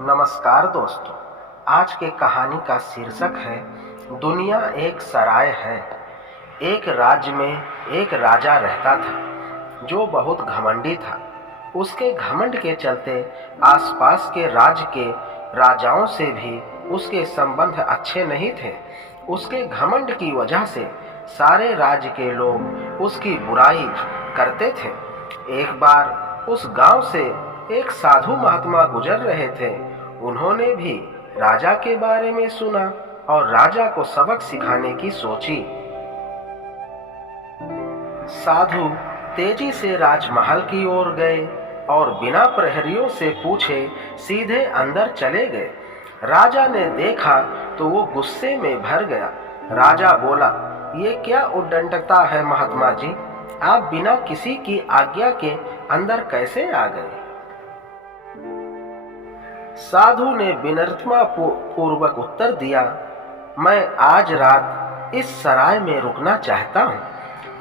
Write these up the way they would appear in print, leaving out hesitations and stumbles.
नमस्कार दोस्तों। आज के कहानी का शीर्षक है दुनिया एक सराय है। एक राज्य में एक राजा रहता था जो बहुत घमंडी था। उसके घमंड के चलते आसपास के राज्य के राजाओं से भी उसके संबंध अच्छे नहीं थे। उसके घमंड की वजह से सारे राज्य के लोग उसकी बुराई करते थे। एक बार उस गांव से एक साधु महात्मा गुजर रहे थे। उन्होंने भी राजा के बारे में सुना और राजा को सबक सिखाने की सोची। साधु तेजी से राजमहल की ओर गए और बिना प्रहरियों से पूछे सीधे अंदर चले गए। राजा ने देखा तो वो गुस्से में भर गया। राजा बोला, ये क्या उद्दंडता है महात्मा जी, आप बिना किसी की आज्ञा के अंदर कैसे आ गए? साधु ने विनम्रता पूर्वक उत्तर दिया, मैं आज रात इस सराय में रुकना चाहता हूँ।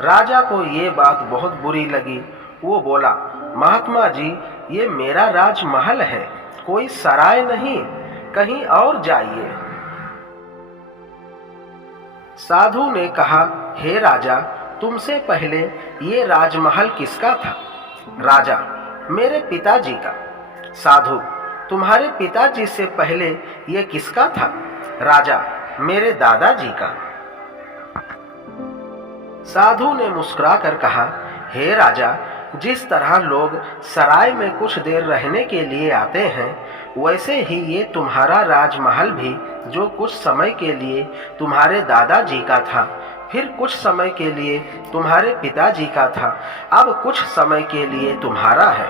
राजा को ये बात बहुत बुरी लगी। वो बोला, महात्मा जी, ये मेरा राजमहल है, कोई सराय नहीं, कहीं और जाइए। साधु ने कहा, हे राजा, तुमसे पहले ये राजमहल किसका था? राजा, मेरे पिताजी का। साधु, तुम्हारे पिताजी से पहले ये किसका था? राजा, मेरे दादाजी का। साधु ने मुस्कुराकर कहा, हे राजा, जिस तरह लोग सराय में कुछ देर रहने के लिए आते हैं, वैसे ही ये तुम्हारा राजमहल भी, जो कुछ समय के लिए तुम्हारे दादाजी का था, फिर कुछ समय के लिए तुम्हारे पिताजी का था, अब कुछ समय के लिए तुम्हारा है,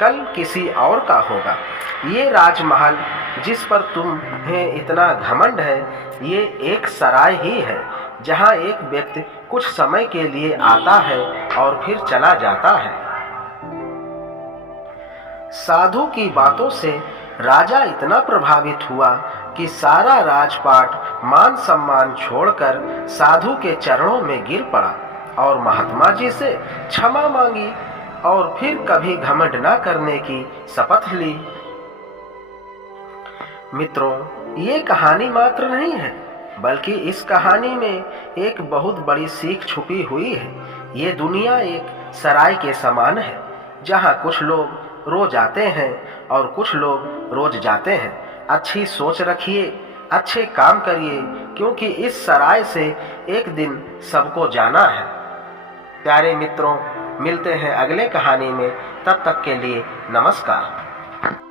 कल किसी और का होगा। ये राजमहल जिस पर तुम्हें इतना घमंड है, ये एक सराय ही है, जहाँ एक व्यक्ति कुछ समय के लिए आता है और फिर चला जाता है। साधु की बातों से राजा इतना प्रभावित हुआ कि सारा राजपाट मान सम्मान छोड़कर साधु के चरणों में गिर पड़ा और महात्मा जी से क्षमा मांगी और फिर कभी घमंड न करने की शपथ ली। मित्रों, ये कहानी मात्र नहीं है, बल्कि इस कहानी में एक बहुत बड़ी सीख छुपी हुई है। ये दुनिया एक सराय के समान है, जहाँ कुछ लोग रोज आते हैं और कुछ लोग रोज जाते हैं। अच्छी सोच रखिए, अच्छे काम करिए, क्योंकि इस सराय से एक दिन सबको जाना है। प्यारे मित्रों, मिलते हैं अगले कहानी में। तब तक के लिए नमस्कार।